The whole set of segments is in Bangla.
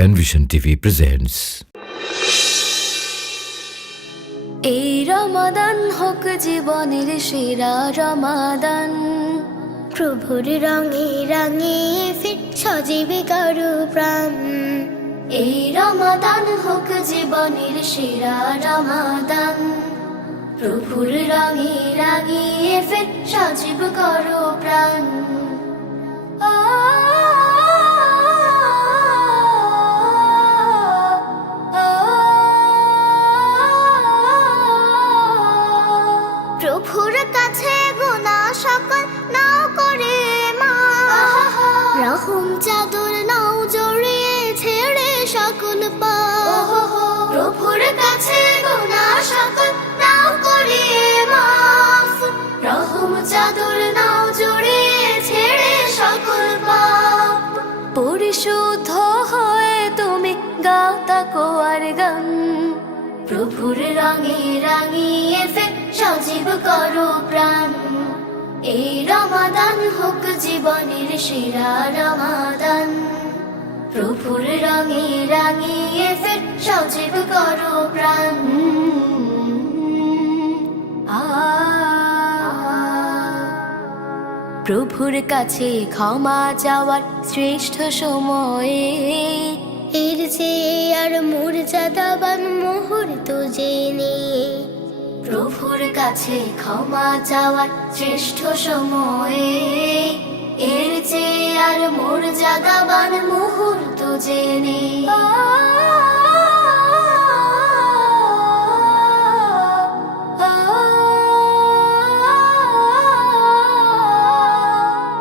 Penvision TV presents এই রমাদান হোক জীবনের সেরা রমাদান, প্রভুর রঙে রঙে ফিট সজীবে করো প্রাণ। এই রমাদান হোক জীবনের সেরা রমাদান, প্রভুর রঙে রাঙিয়ে ফির সজীব করো প্রাণ। প্রভুর কাছে গুনাহ সকল নাও করে মা, রহম চাদর নাও জড়িয়ে ছেড়ে সকল পাপ। প্রভুর কাছে গুনাহ সকল নাও করে মাফ, রহম চাদর নাও জড়িয়ে ছেড়ে সকল পাপ। পরিশুদ্ধ হয়ে তুমি গাও তাকওয়ার গান, প্রভুর রঙে রাঙিয়ে ফের সজীব করো প্রাণ। এই রমাদান হোক জীবনের সেরা রমাদান, প্রভুর রঙে রাঙিয়ে ফের সজীব করো প্রাণ। প্রভুর কাছে ক্ষমা চাওয়ার শ্রেষ্ঠ সময়ে, এর চেয়ে আর মর্যাদাবান মুহূর্ত জেনে। প্রভুর কাছে ক্ষমা চাওয়ার শ্রেষ্ঠ সময়ে, এর চেয়ে আর মর্যাদাবান মুহূর্ত জেনে।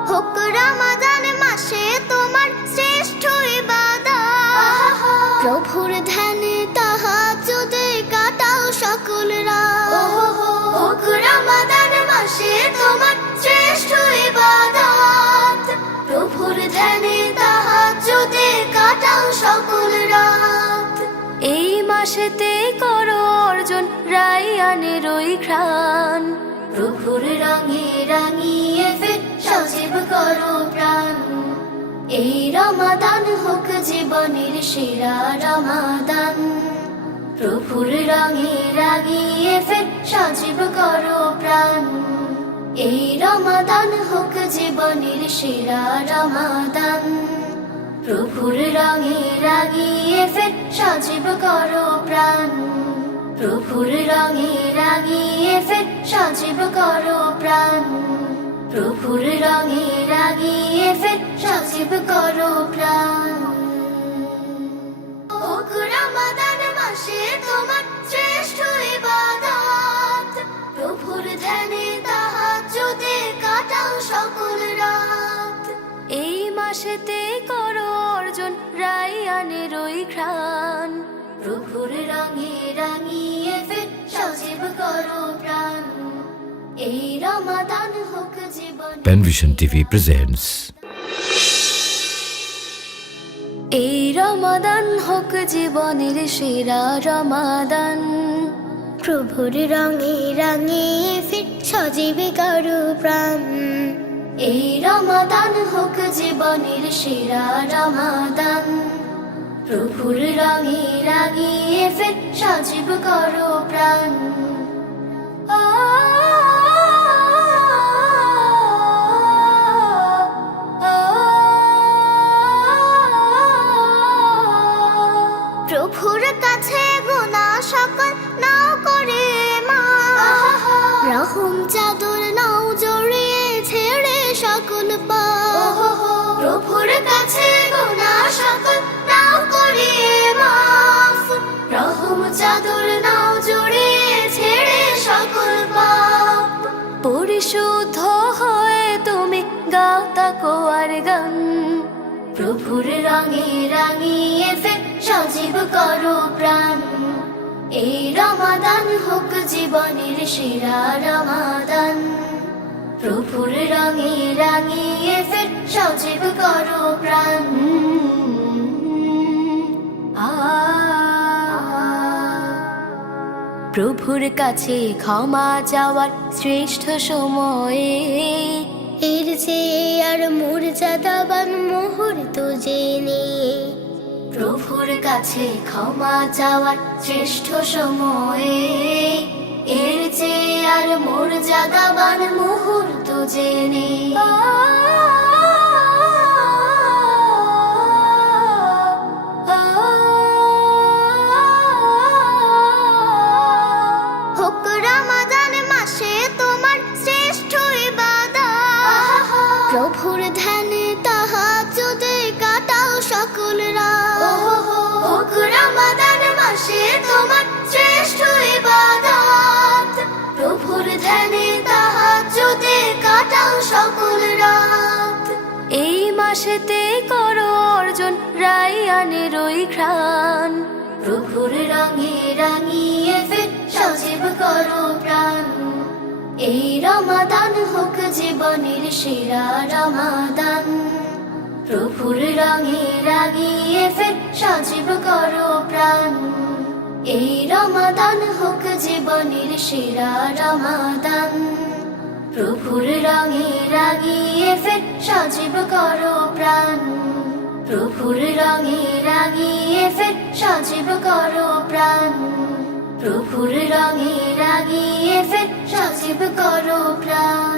হোক রমাদান মাসে তোমার শ্রেষ্ঠ ইবাদত, প্রভুর ধ্যানে তাহাজ্জুদে কাটাও সকল রাত। হোক রমাদান মাসে তোমার শ্রেষ্ঠ ইবাদত, প্রভুর ধ্যানে তাহাজ্জুদে কাটাও সকল রাত। এই মাসেতে করো অর্জন রায়্যানের ওই ঘ্রাণ, প্রভুর রঙে রাঙিয়ে ফের সজীব করো প্রাণ। এই রমাদান হোক জীবনের সেরা রমাদান, প্রভুর রঙে রাঙিয়ে ফের সজীব করো প্রাণ। এই রমাদান হোক জীবনের সেরা রমাদান, প্রভুর রঙে রাঙিয়ে ফের সজীব করো প্রাণ। প্রভুর রঙে রাঙিয়ে ফের সজীব করো প্রাণ। প্রভুর রঙে রাঙিয়ে ফের সজীব করো প্রাণ। হোক রমাদান মাসে তোমার শ্রেষ্ঠ ইবাদত, প্রভুর ধ্যানে তাহাজ্জুদে কাটাও সকল রাত। এই মাসেতে করো অর্জন রায়্যানের ওই ঘ্রাণ, প্রভুর রঙে রাঙিয়ে ফের সজীব করো প্রাণ। এই রমাদান হোক জীবন। Penvision TV presents এই রমাদান হোক জীবনের সেরা রমাদান, প্রভুর রঙে রঙে ফিট সজীবে করো প্রাণ। এই রমাদান হোক জীবনের সেরা রমাদান, প্রভুর রঙে রাঙিয়ে ফের সজীব করো প্রাণ। প্রভুর কাছে গুনাহ সকল নাও করে মা, রহম চাদর নাও জড়িয়ে ছেড়ে সকল পাপ। প্রভুর কাছে গুনাহ সকল নাও করে মাফ, রহম চাদর নাও জড়িয়ে ছেড়ে সকল পাপ। পরিশুদ্ধ হয়ে তুমি গাও তাকওয়ার গান, প্রভুর রঙে রাঙিয়ে ফের সজীব করো প্রাণ। এই রমাদান হোক জীবনের সেরা রমাদান, প্রভুর রঙে রাঙিয়ে ফের সজীব করো প্রাণ। প্রভুর কাছে ক্ষমা চাওয়ার শ্রেষ্ঠ সময়ে, এর চেয়ে আর মর্যাদাবান মুহূর্ত জেনে। প্রভু প্রভুর কাছে ক্ষমা চাওয়ার শ্রেষ্ঠ সময়ে এর চেয়ে আর মর্যাদাবান মুহূর্ত জেনে হোক রমাদান মাসে তোমার শ্রেষ্ঠ ইবাদত প্রভুর ধ্যানে তাহাজ্জুদে কাটাও সকল রাত হোক রমাদান মাসে তোমার শ্রেষ্ঠ ইবাদত প্রভুর ধ্যানে তাহাজ্জুদে কাটাও সকল রাত এই মাসেতে করো অর্জন রায়ানের ওই ঘ্রাণ প্রভুর রঙে রাঙিয়ে ফের সজীব করো প্রাণ এই রমাদান হোক জীবনের সেরা রমাদান প্রভুর রঙে রাঙিয়ে ফের সজীব করো প্রাণ এই রমাদান হোক জীবনের সেরা রমাদান প্রভুর রঙে রাঙিয়ে ফের সজীব করো প্রাণ প্রভুর রঙে রাঙিয়ে ফের সজীব করো প্রাণ প্রভুর রঙে রাঙিয়ে ফের সজীব করো প্রাণ